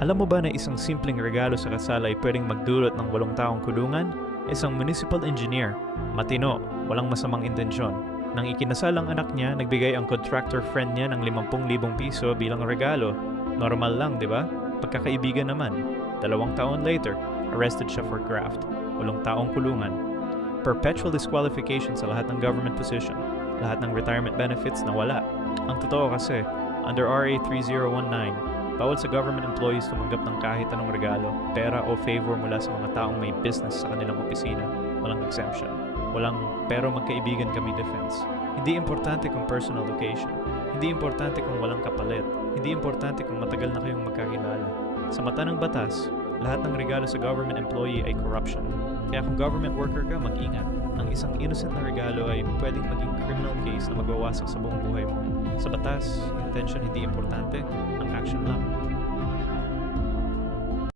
Alam mo ba na isang simpleng regalo sa kasal ay pwedeng magdulot ng 8 taong kulungan? Isang municipal engineer, matino, walang masamang intensyon. Nang ikinasal ang anak niya, nagbigay ang contractor friend niya ng 50,000 piso bilang regalo. Normal lang, di ba? Pagkakaibigan naman. 2 taon later, arrested siya for graft. 8 taong kulungan. Perpetual disqualification sa lahat ng government position. Lahat ng retirement benefits na wala. Ang totoo kasi, under RA 3019, bawal sa government employees tumanggap ng kahit anong regalo, pera o favor mula sa mga taong may business sa kanilang opisina. Walang exemption. Walang pero magkaibigan kami defense. Hindi importante kung personal location. Hindi importante kung walang kapalit. Hindi importante kung matagal na kayong magkakilala. Sa mata ng batas, lahat ng regalo sa government employee ay corruption. Kaya kung government worker ka, mag-ingat. Ang isang innocent na regalo ay pwedeng maging criminal case na magwawasak sa buong buhay mo. Sa batas, intention hindi importante, ang action lang.